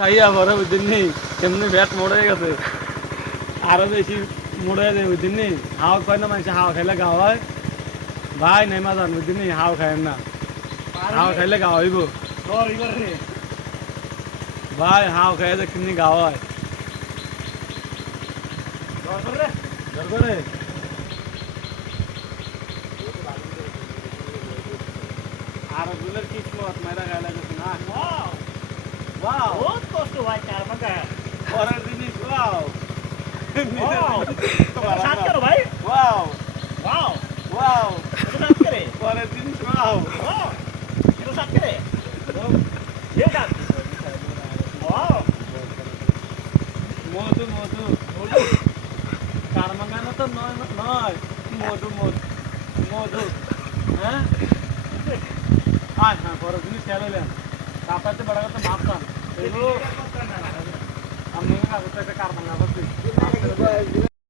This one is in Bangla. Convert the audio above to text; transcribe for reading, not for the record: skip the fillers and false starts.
খাইয়া পরে বুঝিনি নেই এমনি ব্যাট মোড়ে গেছে আরো বেশি মোড়ে যায় বুঝিনি হাওয়া খায় না মানুষ হাওয়া খাইলে গাও হয় ভাই নাই মা জান বুঝিনি হাওয়া খায় না হাওয়া খাইলে গাও হইব ভাই হাওয়া খাইলে দেখি গাও হয় আর গুলের কিসমত মেরা গাইলা গেছে না ওয়াও বহুত কষ্ট ভাই চার মাথা পরের জিনিস ওয়াও সাত করো ভাই ওয়াও ওয়াও ওয়াও সাত করে পরের জিনিস ওয়াও ওয়াও এটা সাত করে ये सात ওয়াও মধু মধু কারমাঙ্গানো তো নয় নয় মধু মধু মধু হ্যাঁ হ্যাঁ হ্যাঁ পরের জিনিস খেয়াল হইলেন কাপাতে বড় কথা মাপতাম এগুলো আমি কাগজটা একটা কারমাঙ্গা করছি